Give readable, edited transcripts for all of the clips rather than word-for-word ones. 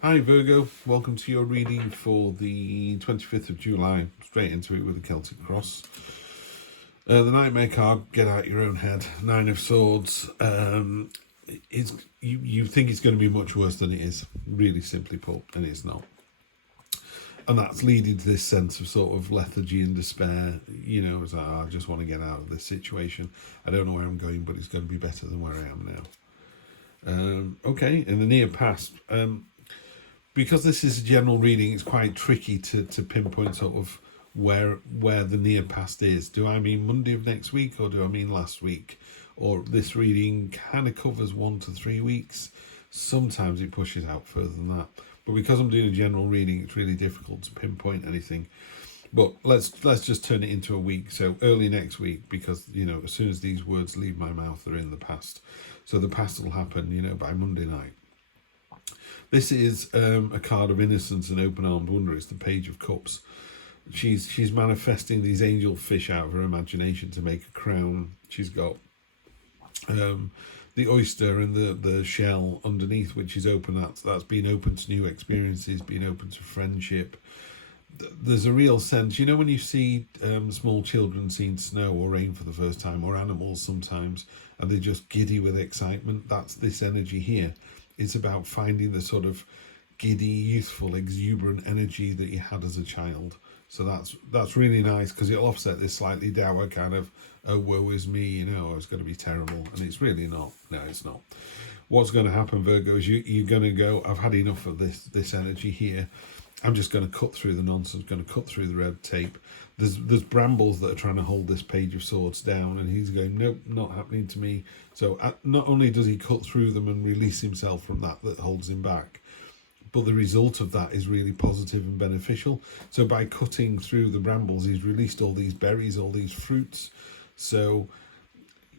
Hi Virgo, welcome to your reading for the 25th of July. Straight into it with the Celtic Cross. The Nightmare card, get out your own head. Nine of Swords. You think it's going to be much worse than it is, really simply put, and it's not. And that's leading to this sense of sort of lethargy and despair. You know, it's like, I just want to get out of this situation. I don't know where I'm going, but it's going to be better than where I am now. Okay, in the near past, because this is a general reading, it's quite tricky to pinpoint sort of where the near past is. Do I mean Monday of next week, or do I mean last week? Or this reading kind of covers 1 to 3 weeks. Sometimes it pushes out further than that. But because I'm doing a general reading, it's really difficult to pinpoint anything. But let's just turn it into a week. So early next week, because, you know, as soon as these words leave my mouth, they're in the past. So the past will happen, you know, by Monday night. This is a card of innocence and open-armed wonder. It's the Page of Cups. She's manifesting these angel fish out of her imagination to make a crown. She's got the oyster and the shell underneath, which is open. That's being open to new experiences, being open to friendship. There's a real sense, you know, when you see small children seeing snow or rain for the first time, or animals sometimes, and they're just giddy with excitement. That's this energy here. It's about finding the sort of giddy, youthful, exuberant energy that you had as a child. So that's really nice, because it'll offset this slightly dour kind of, oh, woe is me, you know, it's going to be terrible. And it's really not. No, it's not. What's going to happen, Virgo, is you're going to go, I've had enough of this energy here. I'm just going to cut through the nonsense, going to cut through the red tape. There's brambles that are trying to hold this Page of Swords down, and he's going, nope, not happening to me. So not only does he cut through them and release himself from that holds him back, but the result of that is really positive and beneficial. So by cutting through the brambles, he's released all these berries, all these fruits. So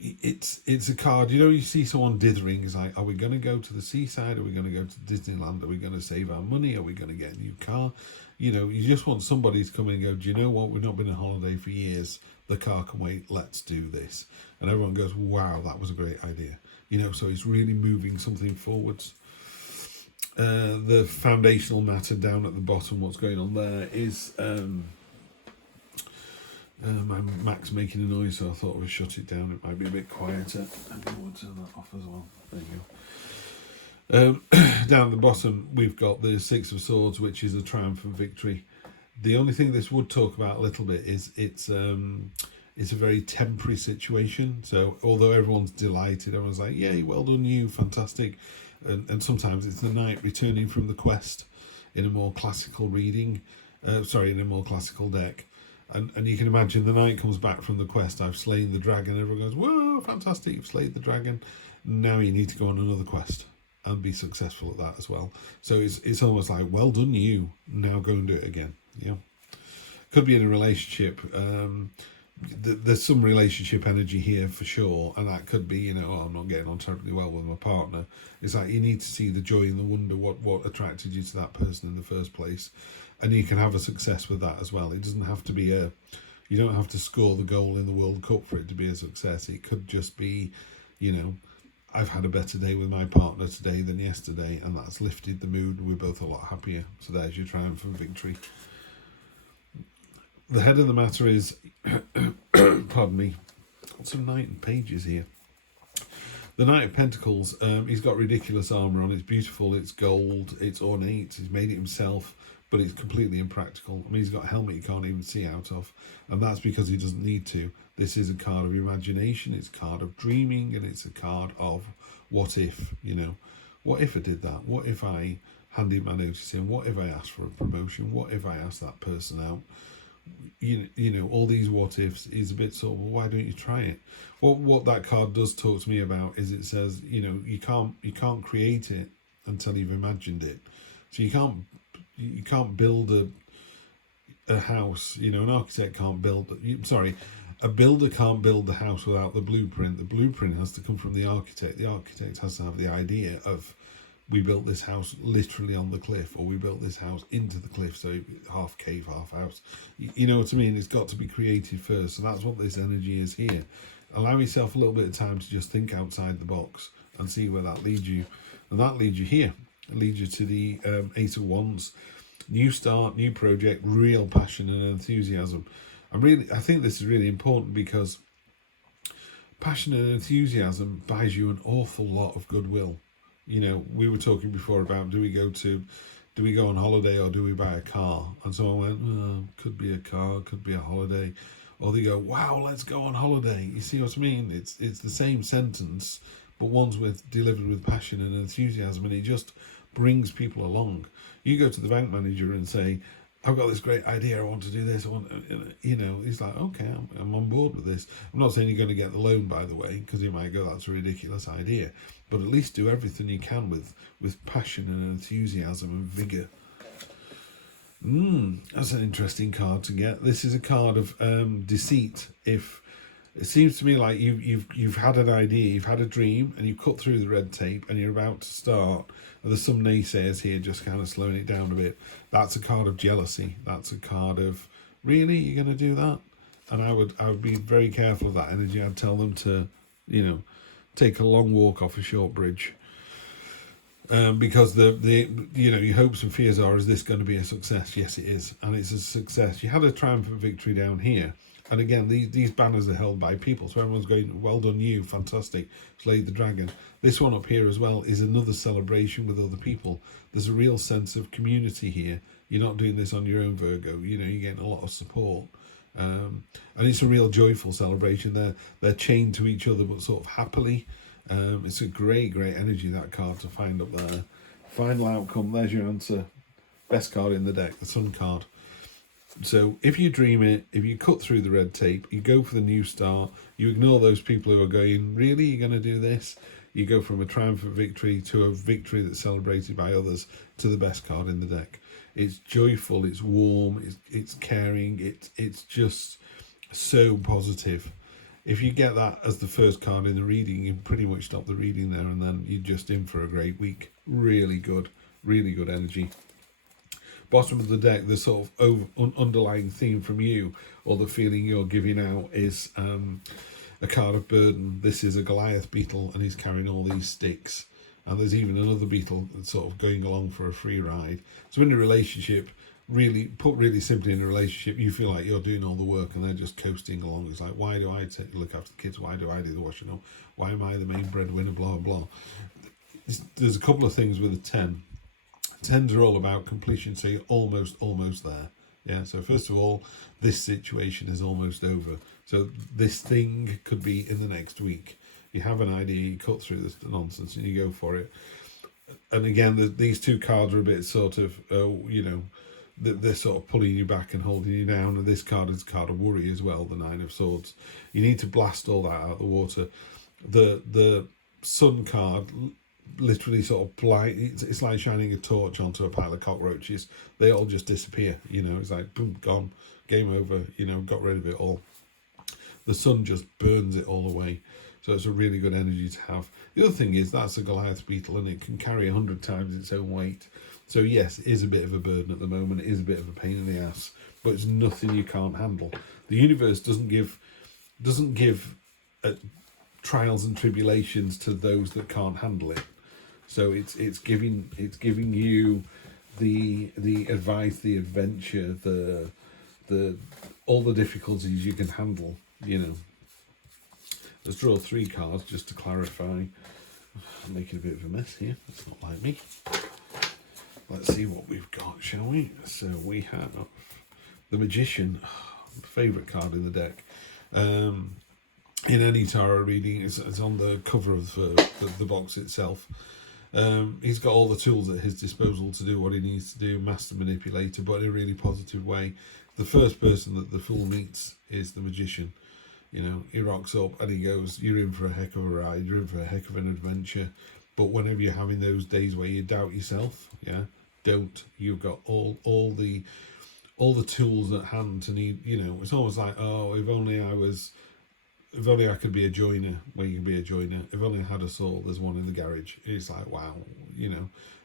it's a card, you know, you see someone dithering, it's like, are we going to go to the seaside? Are we going to go to Disneyland? Are we going to save our money? Are we going to get a new car? You know, you just want somebody to come in and go, do you know what? We've not been on holiday for years. The car can wait. Let's do this. And everyone goes, wow, that was a great idea. You know, so it's really moving something forwards. The foundational matter down at the bottom, what's going on there is... my Mac's making a noise, so I thought we'd shut it down. It might be a bit quieter. And we'll turn that off as well. There you go. Down at the bottom, we've got the Six of Swords, which is a triumphant victory. The only thing this would talk about a little bit is it's a very temporary situation. So although everyone's delighted, everyone's like, yay, well done you, fantastic. And sometimes it's the knight returning from the quest in a more classical reading. In a more classical deck. And you can imagine the knight comes back from the quest, I've slain the dragon, everyone goes, whoa, fantastic, you've slayed the dragon. Now you need to go on another quest and be successful at that as well. So it's almost like, well done you, now go and do it again. Yeah. Could be in a relationship. There's some relationship energy here for sure, and that could be, you know, oh, I'm not getting on terribly well with my partner. It's like you need to see the joy and the wonder, what attracted you to that person in the first place. And you can have a success with that as well. It doesn't have to be you don't have to score the goal in the World Cup for it to be a success. It could just be, you know, I've had a better day with my partner today than yesterday, and that's lifted the mood. We're both a lot happier. So there's your triumphant victory. The head of the matter is, pardon me, got some Knight and Pages here. The Knight of Pentacles, he's got ridiculous armour on. It's beautiful, it's gold, it's ornate, he's made it himself, but it's completely impractical. I mean, he's got a helmet you can't even see out of, and that's because he doesn't need to. This is a card of imagination, it's a card of dreaming, and it's a card of what if, you know. What if I did that? What if I handed my notice in? What if I asked for a promotion? What if I asked that person out? You know, all these what ifs is a bit sort of, well, why don't you try it? What that card does talk to me about is it says, you know, you can't create it until you've imagined it. So you can't build a house. You know, an architect can't build. A builder can't build the house without the blueprint. The blueprint has to come from the architect. The architect has to have the idea of, we built this house literally on the cliff, or we built this house into the cliff, so half cave, half house. You know what I mean? It's got to be created first, and that's what this energy is here. Allow yourself a little bit of time to just think outside the box and see where that leads you. And that leads you here. leads you to the Ace of Wands. New start, new project, real passion and enthusiasm. I think this is really important because passion and enthusiasm buys you an awful lot of goodwill. You know, we were talking before about do we go on holiday or do we buy a car? And so I went, oh, could be a car, could be a holiday. Or they go, wow, let's go on holiday. You see what I mean? It's the same sentence, but one's delivered with passion and enthusiasm, and it just brings people along. You go to the bank manager and say, I've got this great idea, I want to do this, he's like, okay, I'm on board with this. I'm not saying you're going to get the loan, by the way, because you might go, that's a ridiculous idea, but at least do everything you can with passion and enthusiasm and vigour. That's an interesting card to get. This is a card of deceit. If it seems to me like you've had an idea, you've had a dream, and you've cut through the red tape, and you're about to start. And there's some naysayers here just kind of slowing it down a bit. That's a card of jealousy. That's a card of, really, you're going to do that? And I would be very careful of that energy. I'd tell them to, take a long walk off a short bridge. Because the your hopes and fears are, is this going to be a success? Yes, it is, and it's a success. You had a triumphant victory down here, and again, these banners are held by people, so everyone's going, well done you, fantastic, slayed the dragon. This one up here as well is another celebration with other people. There's a real sense of community here. You're not doing this on your own, Virgo. You're getting a lot of support, and it's a real joyful celebration. They're chained to each other, but sort of happily. It's a great energy, that card, to find up there. Final outcome, there's your answer. Best card in the deck, the Sun card. So if you dream it, if you cut through the red tape, you go for the new start, you ignore those people who are going, really, you're going to do this? You go from a triumphant victory to a victory that's celebrated by others to the best card in the deck. It's joyful, it's warm, it's caring, it's just so positive. If you get that as the first card in the reading, you pretty much stop the reading there, and then you're just in for a great week. Really good energy. Bottom of the deck, the sort of underlying theme from you, or the feeling you're giving out, is a card of burden. This is a Goliath beetle, and he's carrying all these sticks. And there's even another beetle that's sort of going along for a free ride. So in a relationship, really simply, in a relationship, you feel like you're doing all the work and they're just coasting along. It's like, why do I look after the kids? Why do I do the washing up? Why am I the main breadwinner? Blah, blah. There's a couple of things with a 10. 10s are all about completion, so you're almost there. Yeah, so first of all, this situation is almost over. So this thing could be in the next week. You have an idea, you cut through this nonsense and you go for it. And again, these two cards are a bit sort of, they're sort of pulling you back and holding you down. And this card is a card of worry as well, the Nine of Swords. You need to blast all that out of the water. The Sun card literally sort of it's like shining a torch onto a pile of cockroaches. They all just disappear. It's like, boom, gone, game over, got rid of it all. The Sun just burns it all away. So it's a really good energy to have. The other thing is, that's a Goliath beetle, and it can carry 100 times its own weight. So yes, it is a bit of a burden at the moment. It is a bit of a pain in the ass, but it's nothing you can't handle. The universe doesn't give trials and tribulations to those that can't handle it. So it's giving you the advice, the adventure, the all the difficulties you can handle. Let's draw 3 cards just to clarify. I'm making a bit of a mess here. That's not like me. Let's see what we've got, shall we? So we have the Magician, favourite card in the deck. In any tarot reading, it's on the cover of the box itself. He's got all the tools at his disposal to do what he needs to do, master manipulator, but in a really positive way. The first person that the Fool meets is the Magician. He rocks up and he goes, you're in for a heck of a ride, you're in for a heck of an adventure. But whenever you're having those days where you doubt yourself, don't. You've got all the tools at hand to need. It's almost like, oh, if only I could be a joiner. Well, you can be a joiner. If only I had a saw, there's one in the garage. It's like, wow,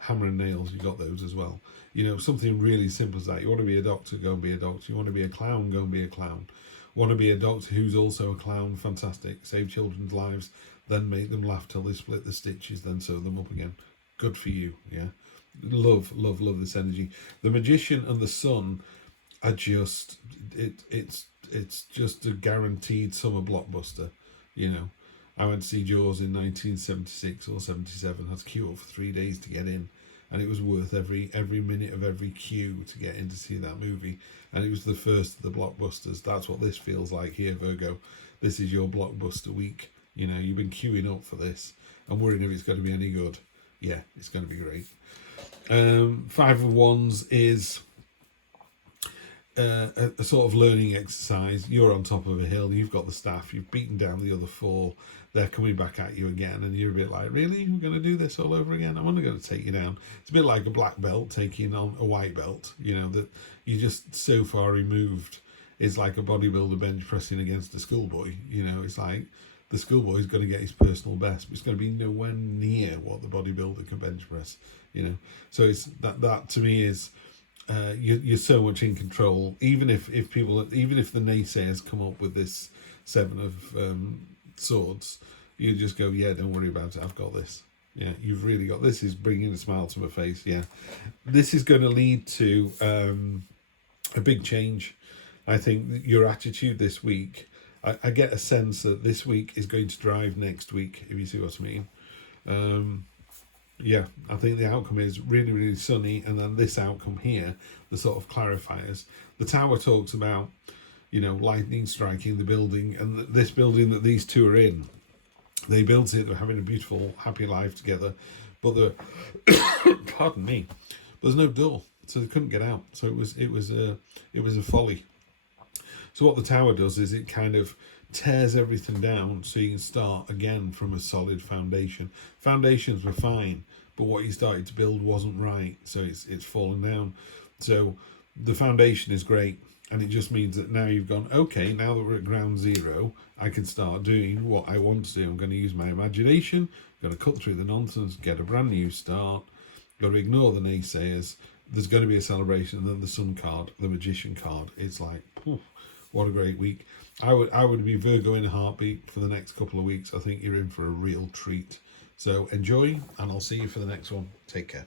hammer and nails, you got those as well. Something really simple as that. You want to be a doctor, go and be a doctor. You want to be a clown, go and be a clown. Want to be a doctor who's also a clown, fantastic. Save children's lives, then make them laugh till they split the stitches, then sew them up again. Good for you, yeah? Love this energy. The Magician and the Sun are just it's just a guaranteed summer blockbuster. You know, I went to see Jaws in 1976 or 77. Had to queue up for 3 days to get in, and it was worth every minute of every queue to get in to see that movie. And it was the first of the blockbusters. That's what this feels like here, Virgo. This is your blockbuster week. You know, you've been queuing up for this and worrying if it's going to be any good. Yeah, it's going to be great. Five of Wands is a sort of learning exercise. You're on top of a hill, you've got the staff, you've beaten down the other four, they're coming back at you again, and you're a bit like, really? We're going to do this all over again? I'm only going to take you down. It's a bit like a black belt taking on a white belt, you know, that you're just so far removed. It's like a bodybuilder bench pressing against a schoolboy, you know, it's like the schoolboy's going to get his personal best, but it's going to be nowhere near what the bodybuilder can bench press, you know. So it's that to me is you're so much in control. Even if the naysayers come up with this Seven of Swords, you just go, yeah, don't worry about it, I've got this. Yeah, you've really got this. Is bringing a smile to my face. Yeah, this is going to lead to a big change. I think your attitude this week, I get a sense that this week is going to drive next week, if you see what I mean. Yeah, I think the outcome is really, really sunny, and then this outcome here, the sort of clarifiers. The Tower talks about, you know, lightning striking the building, and this building that these two are in, they built it, they're having a beautiful, happy life together, but pardon me, there's no door, so they couldn't get out. So it was a folly. So what the Tower does is it kind of tears everything down so you can start again from a solid foundation. Foundations were fine, but what you started to build wasn't right, so it's fallen down. So the foundation is great, and it just means that now you've gone, okay, now that we're at ground zero, I can start doing what I want to do. I'm going to use my imagination, I'm going to cut through the nonsense, get a brand new start, got to ignore the naysayers. There's going to be a celebration, and then the Sun card, the Magician card, it's like, poof, what a great week. I would be Virgo in a heartbeat for the next couple of weeks. I think you're in for a real treat. So enjoy, and I'll see you for the next one. Take care.